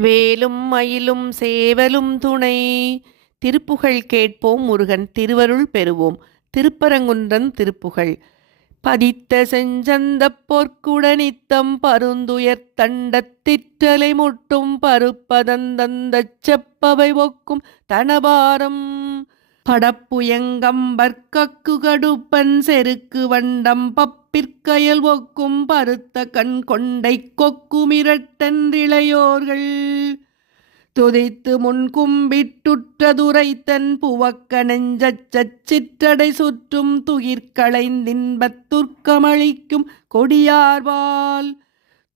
வேலும் மயிலும் சேவலும் துணை. திருப்புகழ் கேட்போம் முருகன் திருவருள் பெறுவோம். திருப்பரங்குன்றன் திருப்புகழ். பதித்த செஞ்சந்த பொற்குடனித்தம் பருந்துயர் தண்டத்திற்றலை முட்டும் பருப்பதந்தந்த செப்பவை ஒக்கும் தனபாரம். படப்புயங்கம்பற்கக்கு கடுப்பன் செருக்கு வண்டம் பப் பப்பிற்கயல் ஒக்கும் பருத்த கண் கொண்டை கொக்குமிரட்டன்றிளையோர்கள். துதித்து முன் கும்பிட்டுற்றதுரைத்தன் புவக்க நெஞ்சச் சிற்றடை சுற்றும் துயிர்களைந்தின்பத் துர்க்கமளிக்கும் கொடியார்வால்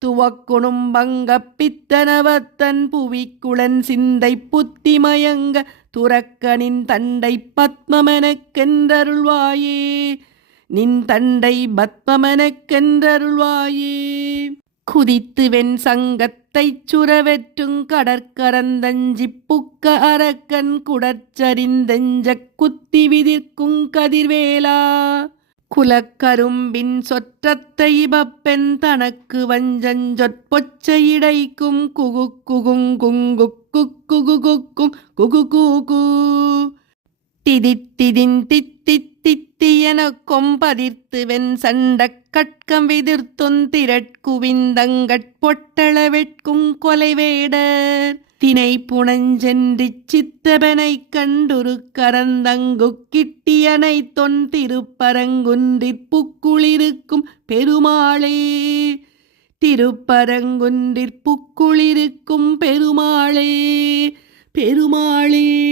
துவக்குணும் பங்க பித்தனவத்தன் புவிக்குளன் சிந்தை புத்திமயங்க துறக்கனின் தண்டை பத்மமெனக்கென்றருள்வாயே நின் தண்டை பத்மமனக்கென்றருள்வாயே. குதித்து வெண் சங்கத்தைச் சுரவெற்றுங் கடற்கரந்தஞ்சி புக்க அரக்கன் குடற்சரிந்தெஞ்சக் குத்தி விதிர்க்குங் கதிர்வேலா. குலக்கரும்பின் சொற்றத்தை பப்பென் தனக்கு வஞ்சஞ்சொற்பொச்சையிடைக்கும் குகு குகுங்குங்கு குகு குக்கும் குகு கூகு திதித்திதின் தித் தித்தியன கொம்பதிர்த்து வெண் சண்ட கட்கம் விதிர்த்துன் திரட்குவிந்தங்கட் கொலைவேடர் தினை புனஞ்சென்றிச் சித்தபனை கண்டுரு கரந்தங்கு கிட்டியனை தொன் திருப்பரங்குன்றிற் புக்குளிருக்கும் பெருமாளே. திருப்பரங்குன்றிற் புக்குளிருக்கும் பெருமாளே. பெருமாளே.